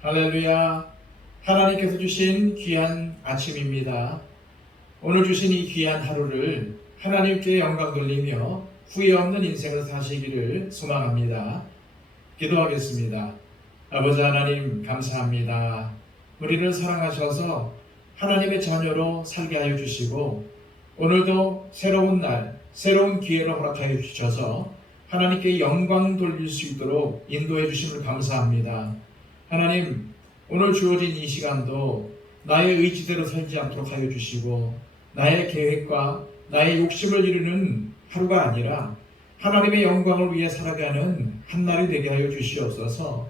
할렐루야. 하나님께서 주신 귀한 아침입니다. 오늘 주신 이 귀한 하루를 하나님께 영광 돌리며 후회 없는 인생을 사시기를 소망합니다. 기도하겠습니다. 아버지 하나님 감사합니다. 우리를 사랑하셔서 하나님의 자녀로 살게 하여 주시고 오늘도 새로운 날, 새로운 기회를 허락하여 주셔서 하나님께 영광 돌릴 수 있도록 인도해 주심을 감사합니다. 하나님, 오늘 주어진 이 시간도 나의 의지대로 살지 않도록 하여 주시고 나의 계획과 나의 욕심을 이루는 하루가 아니라 하나님의 영광을 위해 살아가는 한날이 되게 하여 주시옵소서.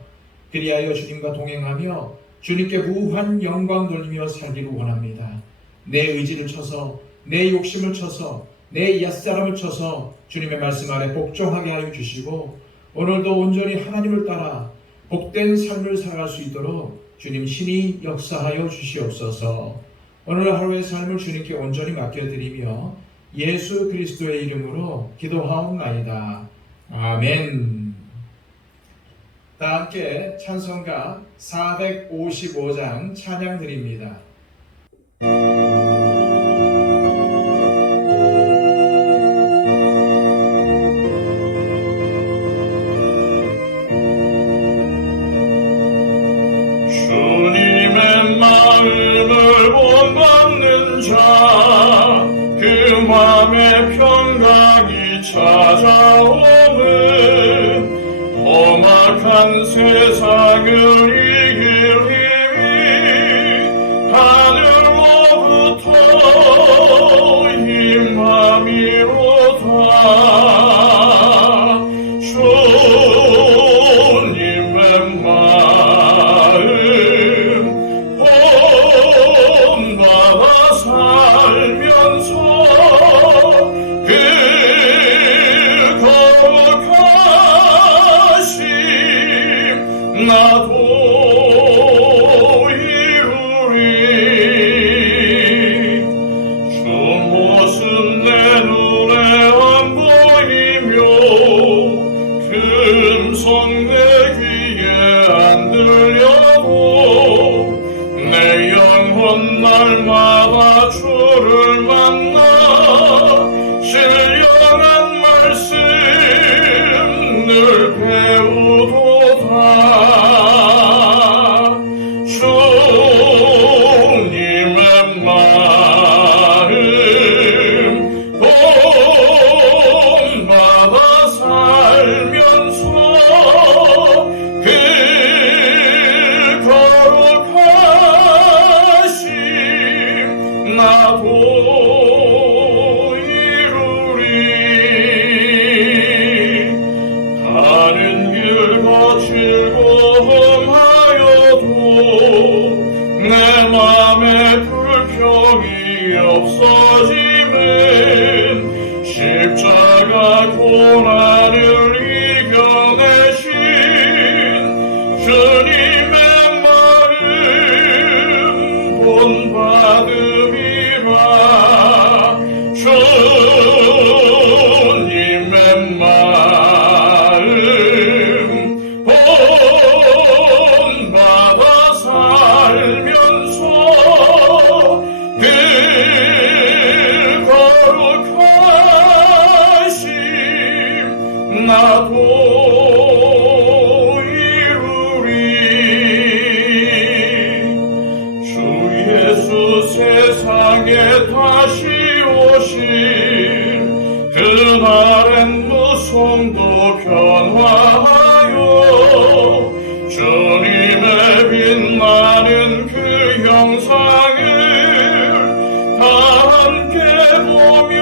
그리하여 주님과 동행하며 주님께 무한 영광 돌리며 살기를 원합니다. 내 의지를 쳐서, 내 욕심을 쳐서, 내 옛사람을 쳐서 주님의 말씀 아래 복종하게 하여 주시고 오늘도 온전히 하나님을 따라 복된 삶을 살아갈 수 있도록 주님 신이 역사하여 주시옵소서. 오늘 하루의 삶을 주님께 온전히 맡겨드리며 예수 그리스도의 이름으로 기도하옵나이다. 아멘. 다 함께 찬송가 455장 찬양 드립니다. 마음을 본받는 자, 그 맘에 평강이 찾아오는 험악한 세상을 이길 힘이 하늘로부터 임함이로다. 주님의 살면서 그 거룩하심 나도 이루리. 주 모습 내 눈에 안 보이며 금성 내 귀에 안 들려도 내 영혼 날마다 주를 만나 신령한 말씀 늘 배우도다. 주님의 마음 본받아 살면서 그 거룩하심 나도 이루리. 가는 길 거칠고 험하여도 내 맘에 불평이 없어짐은 십자가 고난을 이겨내신 주님의 마음 본받음이라. 주님의 마음 본받아 살면서 그 거룩하심 나도 이루리. 주 예수 세상에 다시 오실 그날엔 무성도 변화하여 주님의 빛나는 그 형상을 다 함께 보며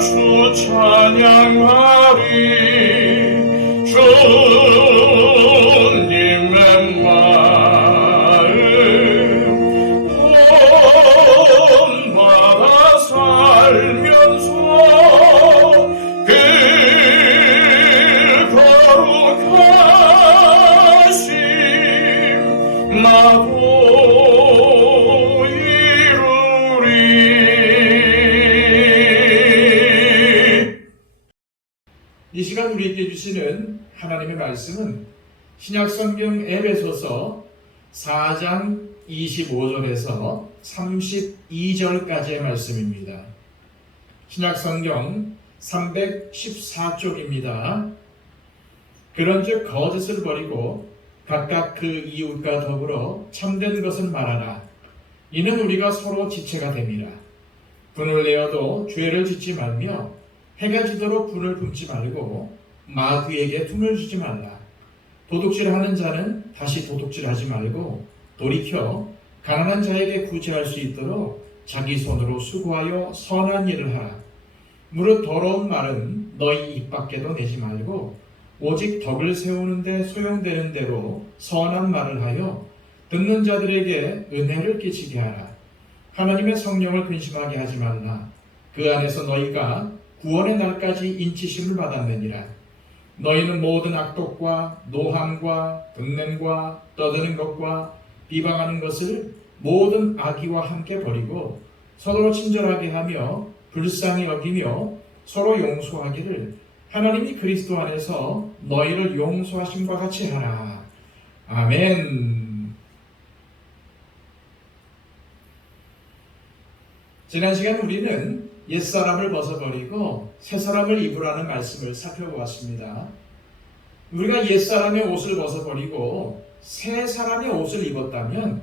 주 찬양하리. 주님의 마음 본받아 살면서 그 거룩하심 나도 이루리. 이 시간 우리에게 주시는 하나님의 말씀은 신약성경 에베소서 4장 25절에서 32절까지의 말씀입니다. 신약성경 314쪽입니다. 그런즉 거짓을 버리고 각각 그 이웃과 더불어 참된 것을 말하라. 이는 우리가 서로 지체가 됨이라. 분을 내어도 죄를 짓지 말며 해가 지도록 분을 품지 말고 마귀에게 틈을 주지 말라. 도둑질하는 자는 다시 도둑질하지 말고 돌이켜 가난한 자에게 구제할 수 있도록 자기 손으로 수고하여 선한 일을 하라. 무릇 더러운 말은 너희 입 밖에도 내지 말고 오직 덕을 세우는데 소용되는 대로 선한 말을 하여 듣는 자들에게 은혜를 끼치게 하라. 하나님의 성령을 근심하게 하지 말라. 그 안에서 너희가 구원의 날까지 인치심을 받았느니라. 너희는 모든 악독과 노함과 등냄과 떠드는 것과 비방하는 것을 모든 악의와 함께 버리고 서로 친절하게 하며 불쌍히 여기며 서로 용서하기를 하나님이 그리스도 안에서 너희를 용서하심과 같이 하라. 아멘. 지난 시간 우리는 옛사람을 벗어버리고 새사람을 입으라는 말씀을 살펴보았습니다. 우리가 옛사람의 옷을 벗어버리고 새사람의 옷을 입었다면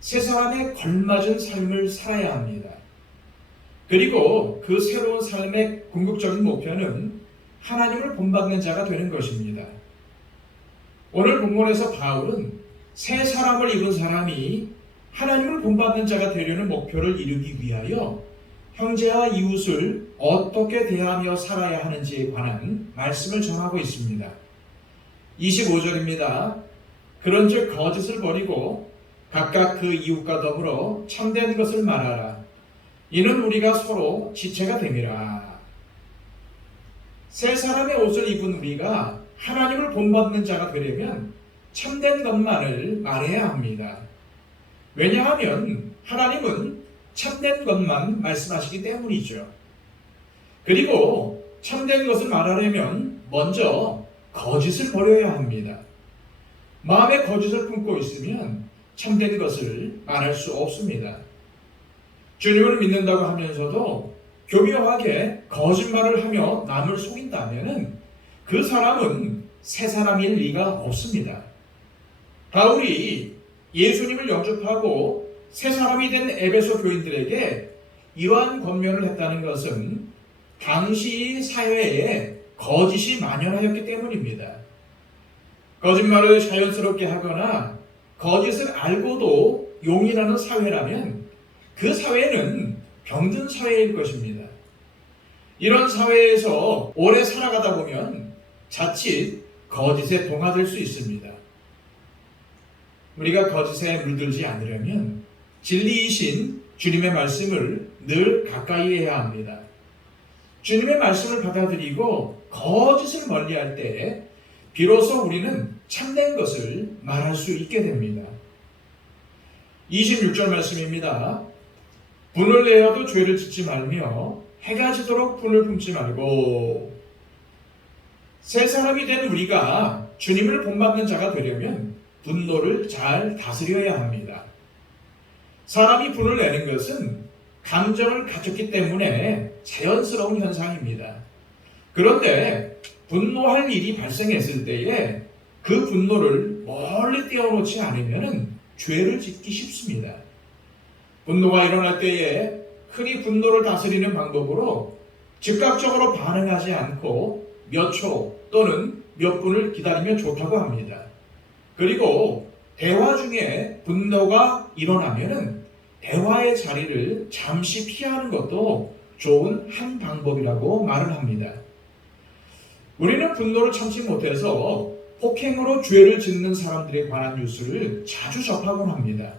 새사람에 걸맞은 삶을 살아야 합니다. 그리고 그 새로운 삶의 궁극적인 목표는 하나님을 본받는 자가 되는 것입니다. 오늘 본문에서 바울은 새 사람을 입은 사람이 하나님을 본받는 자가 되려는 목표를 이루기 위하여 형제와 이웃을 어떻게 대하며 살아야 하는지에 관한 말씀을 전하고 있습니다. 25절입니다. 그런즉 거짓을 버리고 각각 그 이웃과 더불어 참된 것을 말하라. 이는 우리가 서로 지체가 됨이라. 새 사람의 옷을 입은 우리가 하나님을 본받는 자가 되려면 참된 것만을 말해야 합니다. 왜냐하면 하나님은 참된 것만 말씀하시기 때문이죠. 그리고 참된 것을 말하려면 먼저 거짓을 버려야 합니다. 마음에 거짓을 품고 있으면 참된 것을 말할 수 없습니다. 주님을 믿는다고 하면서도 교묘하게 거짓말을 하며 남을 속인다면 그 사람은 새 사람일 리가 없습니다. 바울이 예수님을 영접하고 새 사람이 된 에베소 교인들에게 이러한 권면을 했다는 것은 당시 사회에 거짓이 만연하였기 때문입니다. 거짓말을 자연스럽게 하거나 거짓을 알고도 용인하는 사회라면 그 사회는 병든 사회일 것입니다. 이런 사회에서 오래 살아가다 보면 자칫 거짓에 동화될 수 있습니다. 우리가 거짓에 물들지 않으려면 진리이신 주님의 말씀을 늘 가까이 해야 합니다. 주님의 말씀을 받아들이고 거짓을 멀리할 때 비로소 우리는 참된 것을 말할 수 있게 됩니다. 26절 말씀입니다. 분을 내어도 죄를 짓지 말며 해가 지도록 분을 품지 말고. 새 사람이 된 우리가 주님을 본받는 자가 되려면 분노를 잘 다스려야 합니다. 사람이 분을 내는 것은 감정을 가졌기 때문에 자연스러운 현상입니다. 그런데 분노할 일이 발생했을 때에 그 분노를 멀리 떼어놓지 않으면 죄를 짓기 쉽습니다. 분노가 일어날 때에 흔히 분노를 다스리는 방법으로 즉각적으로 반응하지 않고 몇 초 또는 몇 분을 기다리면 좋다고 합니다. 그리고 대화 중에 분노가 일어나면은 대화의 자리를 잠시 피하는 것도 좋은 한 방법이라고 말을 합니다. 우리는 분노를 참지 못해서 폭행으로 죄를 짓는 사람들에 관한 뉴스를 자주 접하곤 합니다.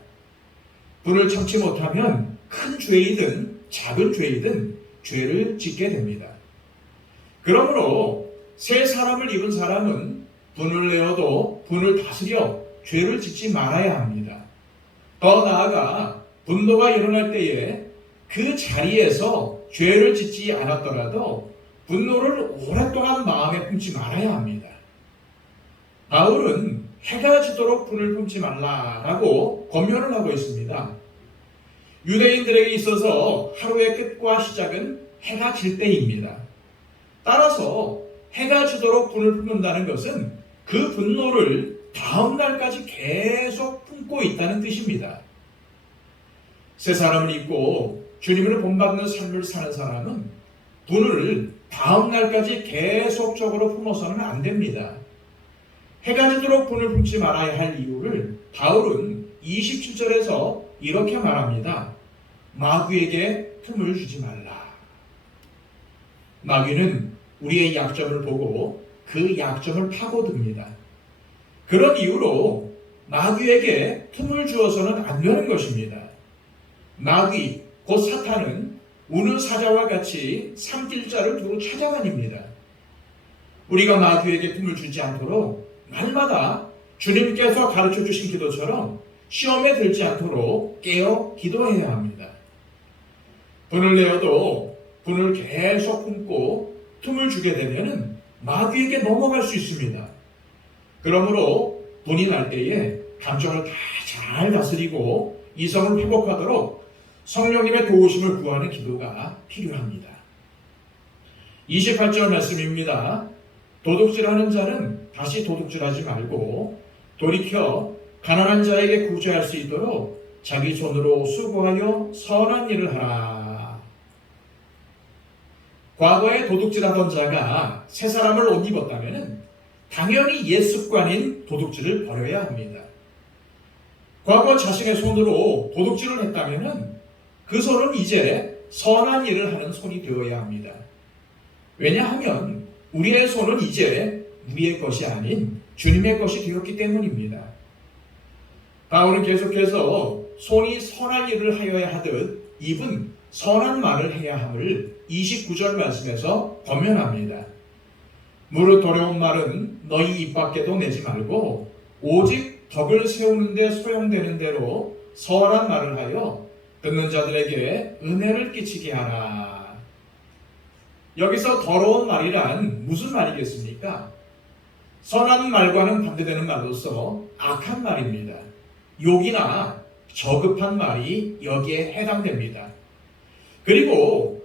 분을 참지 못하면 큰 죄이든 작은 죄이든 죄를 짓게 됩니다. 그러므로 새 사람을 입은 사람은 분을 내어도 분을 다스려 죄를 짓지 말아야 합니다. 더 나아가 분노가 일어날 때에 그 자리에서 죄를 짓지 않았더라도 분노를 오랫동안 마음에 품지 말아야 합니다. 바울은 해가 지도록 불을 품지 말라라고 권면을 하고 있습니다. 유대인들에게 있어서 하루의 끝과 시작은 해가 질 때입니다. 따라서 해가 지도록 불을 품는다는 것은 그 분노를 다음 날까지 계속 품고 있다는 뜻입니다. 새 사람을 입고 주님을 본받는 삶을 사는 사람은 분을 다음 날까지 계속적으로 품어서는 안 됩니다. 해가 지도록 분을 품지 말아야 할 이유를 바울은 27절에서 이렇게 말합니다. 마귀에게 틈을 주지 말라. 마귀는 우리의 약점을 보고 그 약점을 파고듭니다. 그런 이유로 마귀에게 틈을 주어서는 안 되는 것입니다. 마귀, 곧 사탄은 우는 사자와 같이 삼킬 자를 두고 찾아다닙니다. 우리가 마귀에게 틈을 주지 않도록 날마다 주님께서 가르쳐 주신 기도처럼 시험에 들지 않도록 깨어 기도해야 합니다. 분을 내어도 분을 계속 품고 틈을 주게 되면 마귀에게 넘어갈 수 있습니다. 그러므로 분이 날 때에 감정을 다 잘 다스리고 이성을 회복하도록 성령님의 도우심을 구하는 기도가 필요합니다. 28절 말씀입니다. 도둑질하는 자는 다시 도둑질하지 말고 돌이켜 가난한 자에게 구제할 수 있도록 자기 손으로 수고하여 선한 일을 하라. 과거에 도둑질하던 자가 새 사람을 옷 입었다면 당연히 옛 습관인 도둑질을 버려야 합니다. 과거 자신의 손으로 도둑질을 했다면 그 손은 이제 선한 일을 하는 손이 되어야 합니다. 왜냐하면 우리의 손은 이제 우리의 것이 아닌 주님의 것이 되었기 때문입니다. 바울은 계속해서 손이 선한 일을 하여야 하듯 입은 선한 말을 해야 함을 29절 말씀에서 권면합니다. 무릇 어려운 말은 너희 입 밖에도 내지 말고 오직 덕을 세우는 데 소용되는 대로 선한 말을 하여 듣는 자들에게 은혜를 끼치게 하라. 여기서 더러운 말이란 무슨 말이겠습니까? 선한 말과는 반대되는 말로서 악한 말입니다. 욕이나 저급한 말이 여기에 해당됩니다. 그리고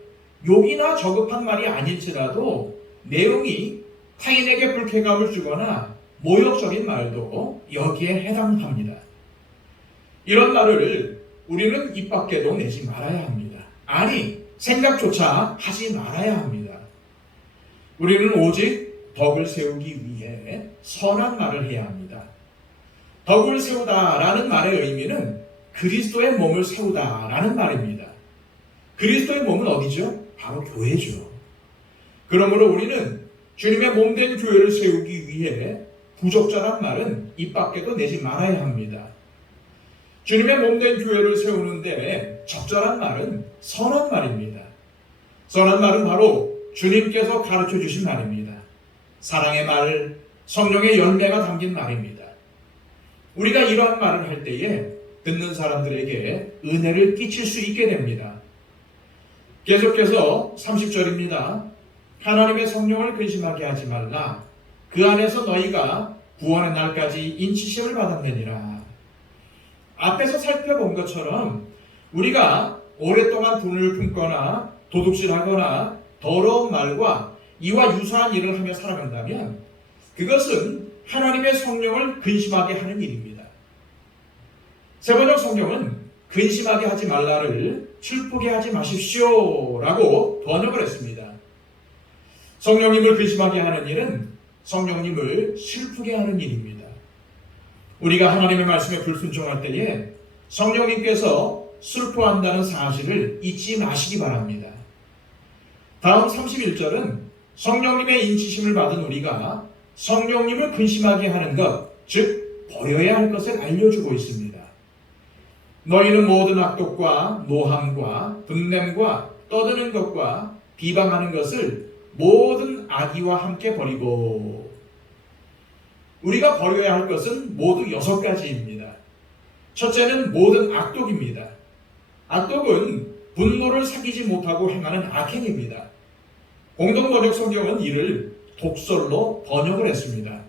욕이나 저급한 말이 아닐지라도 내용이 타인에게 불쾌감을 주거나 모욕적인 말도 여기에 해당합니다. 이런 말을 우리는 입 밖에도 내지 말아야 합니다. 아니, 생각조차 하지 말아야 합니다. 우리는 오직 덕을 세우기 위해 선한 말을 해야 합니다. 덕을 세우다라는 말의 의미는 그리스도의 몸을 세우다라는 말입니다. 그리스도의 몸은 어디죠? 바로 교회죠. 그러므로 우리는 주님의 몸된 교회를 세우기 위해 부적절한 말은 입 밖에도 내지 말아야 합니다. 주님의 몸된 교회를 세우는데 적절한 말은 선한 말입니다. 선한 말은 바로 주님께서 가르쳐 주신 말입니다. 사랑의 말, 성령의 열매가 담긴 말입니다. 우리가 이러한 말을 할 때에 듣는 사람들에게 은혜를 끼칠 수 있게 됩니다. 계속해서 30절입니다. 하나님의 성령을 근심하게 하지 말라. 그 안에서 너희가 구원의 날까지 인치심을 받았느니라. 앞에서 살펴본 것처럼 우리가 오랫동안 분을 품거나 도둑질하거나 더러운 말과 이와 유사한 일을 하며 살아간다면 그것은 하나님의 성령을 근심하게 하는 일입니다. 세번역 성경은 근심하게 하지 말라를 슬프게 하지 마십시오 라고 번역을 했습니다. 성령님을 근심하게 하는 일은 성령님을 슬프게 하는 일입니다. 우리가 하나님의 말씀에 불순종할 때에 성령님께서 슬퍼한다는 사실을 잊지 마시기 바랍니다. 다음 31절은 성령님의 인치심을 받은 우리가 성령님을 근심하게 하는 것, 즉 버려야 할 것을 알려주고 있습니다. 너희는 모든 악독과 노함과 분냄과 떠드는 것과 비방하는 것을 모든 악의와 함께 버리고. 우리가 버려야 할 것은 모두 6가지입니다. 첫째는 모든 악독입니다. 악독은 분노를 사귀지 못하고 행하는 악행입니다. 공동번역 성경은 이를 독설로 번역을 했습니다.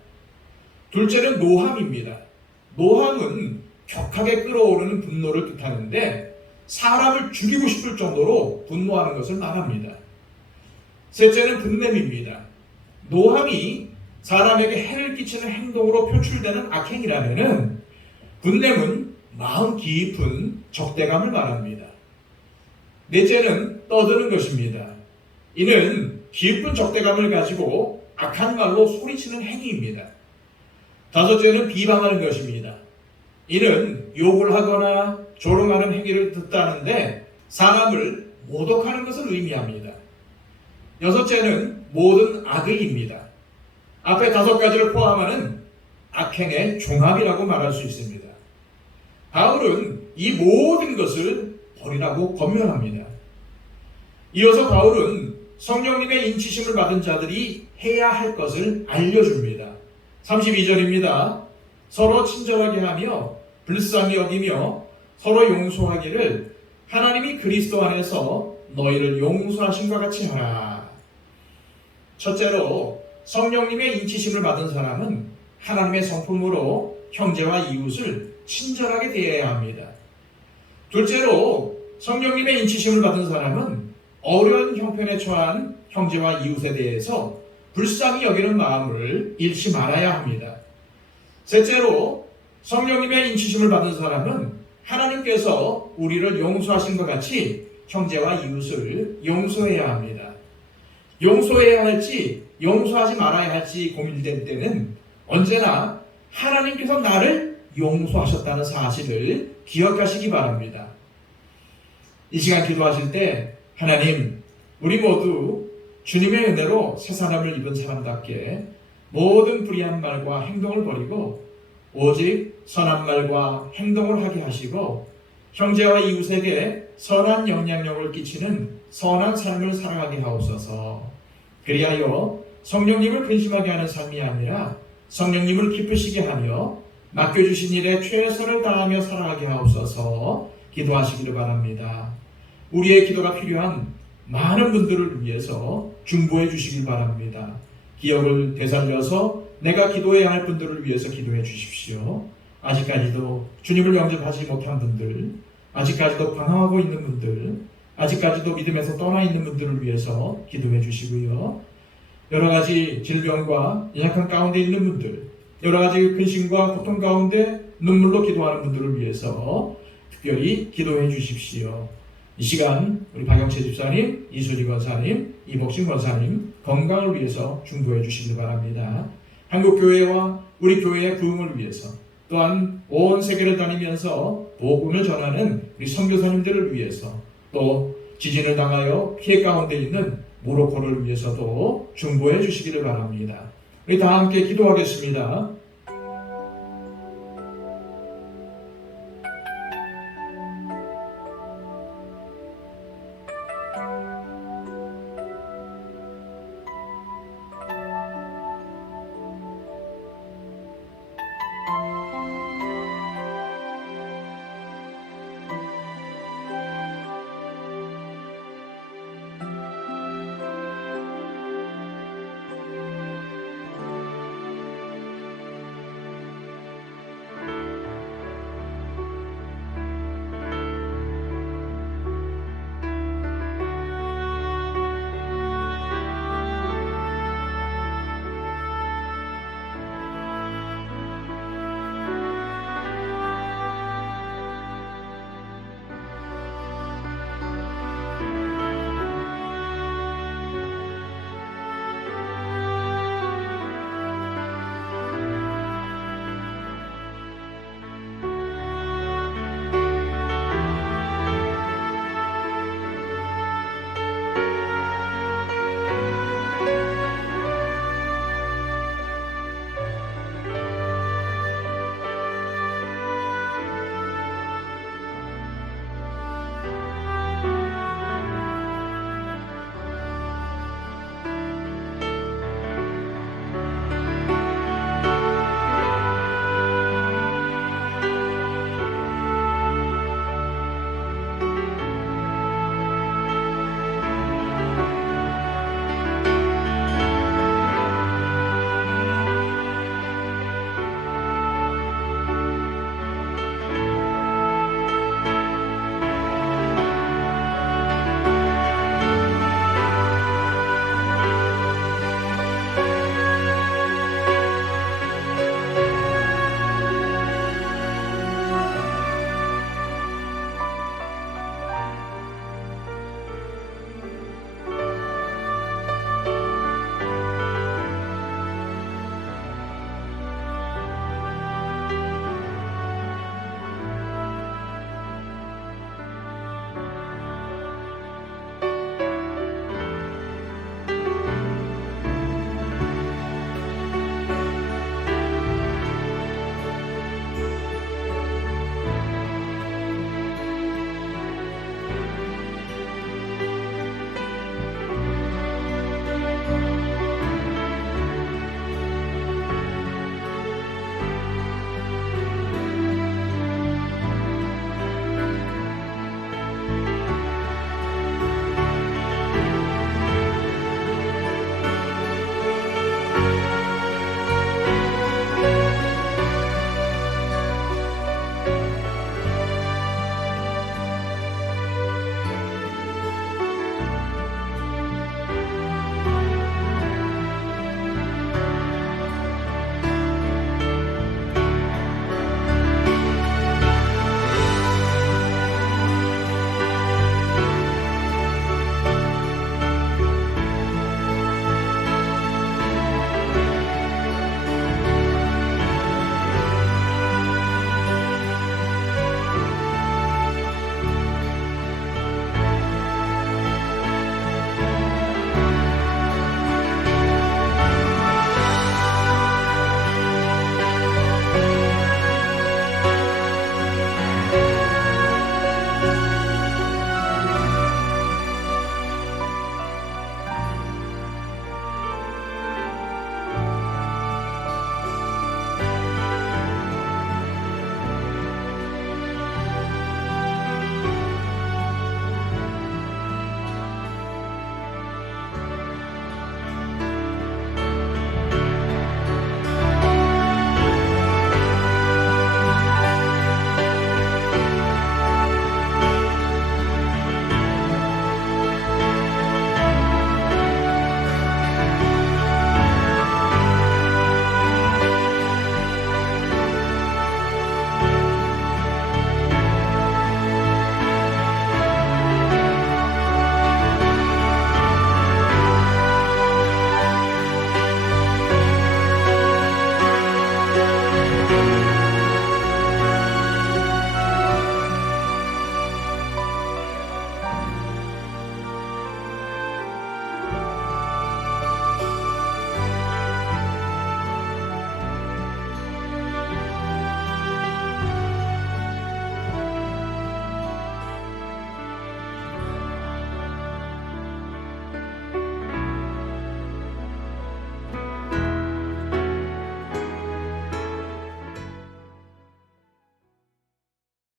둘째는 노함입니다. 노함은 격하게 끓어오르는 분노를 뜻하는데 사람을 죽이고 싶을 정도로 분노하는 것을 말합니다. 셋째는 분냄입니다. 노함이 사람에게 해를 끼치는 행동으로 표출되는 악행이라면은 분냄은 마음 깊은 적대감을 말합니다. 넷째는 떠드는 것입니다. 이는 깊은 적대감을 가지고 악한 말로 소리치는 행위입니다. 다섯째는 비방하는 것입니다. 이는 욕을 하거나 조롱하는 행위를 뜻하는데 사람을 모독하는 것을 의미합니다. 여섯째는 모든 악의입니다. 앞에 다섯 가지를 포함하는 악행의 종합이라고 말할 수 있습니다. 바울은 이 모든 것을 버리라고 권면합니다. 이어서 바울은 성령님의 인치심을 받은 자들이 해야 할 것을 알려줍니다. 32절입니다. 서로 친절하게 하며 불쌍히 여기며 서로 용서하기를 하나님이 그리스도 안에서 너희를 용서하신 것 같이 하라. 첫째로 성령님의 인치심을 받은 사람은 하나님의 성품으로 형제와 이웃을 친절하게 대해야 합니다. 둘째로 성령님의 인치심을 받은 사람은 어려운 형편에 처한 형제와 이웃에 대해서 불쌍히 여기는 마음을 잃지 말아야 합니다. 셋째로 성령님의 인치심을 받은 사람은 하나님께서 우리를 용서하신 것 같이 형제와 이웃을 용서해야 합니다. 용서해야 할지 용서하지 말아야 할지 고민될 때는 언제나 하나님께서 나를 용서하셨다는 사실을 기억하시기 바랍니다. 이 시간 기도하실 때 하나님, 우리 모두 주님의 은혜로 새 사람을 입은 사람답게 모든 불의한 말과 행동을 버리고 오직 선한 말과 행동을 하게 하시고 형제와 이웃에게 선한 영향력을 끼치는 선한 삶을 살아가게 하옵소서. 그리하여 성령님을 근심하게 하는 삶이 아니라 성령님을 기쁘시게 하며 맡겨주신 일에 최선을 다하며 살아가게 하옵소서. 기도하시기를 바랍니다. 우리의 기도가 필요한 많은 분들을 위해서 중보해 주시길 바랍니다. 기억을 되살려서 내가 기도해야 할 분들을 위해서 기도해 주십시오. 아직까지도 주님을 영접하지 못한 분들, 아직까지도 방황하고 있는 분들, 아직까지도 믿음에서 떠나 있는 분들을 위해서 기도해 주시고요. 여러 가지 질병과 연약한 가운데 있는 분들, 여러 가지 근심과 고통 가운데 눈물로 기도하는 분들을 위해서 특별히 기도해 주십시오. 이 시간 우리 박영채 집사님, 이수지 권사님, 이복신 권사님 건강을 위해서 중보해 주시길 바랍니다. 한국교회와 우리 교회의 부흥을 위해서 또한 온 세계를 다니면서 복음을 전하는 우리 선교사님들을 위해서 또 지진을 당하여 피해 가운데 있는 모로코를 위해서도 중보해 주시기를 바랍니다. 우리 다 함께 기도하겠습니다.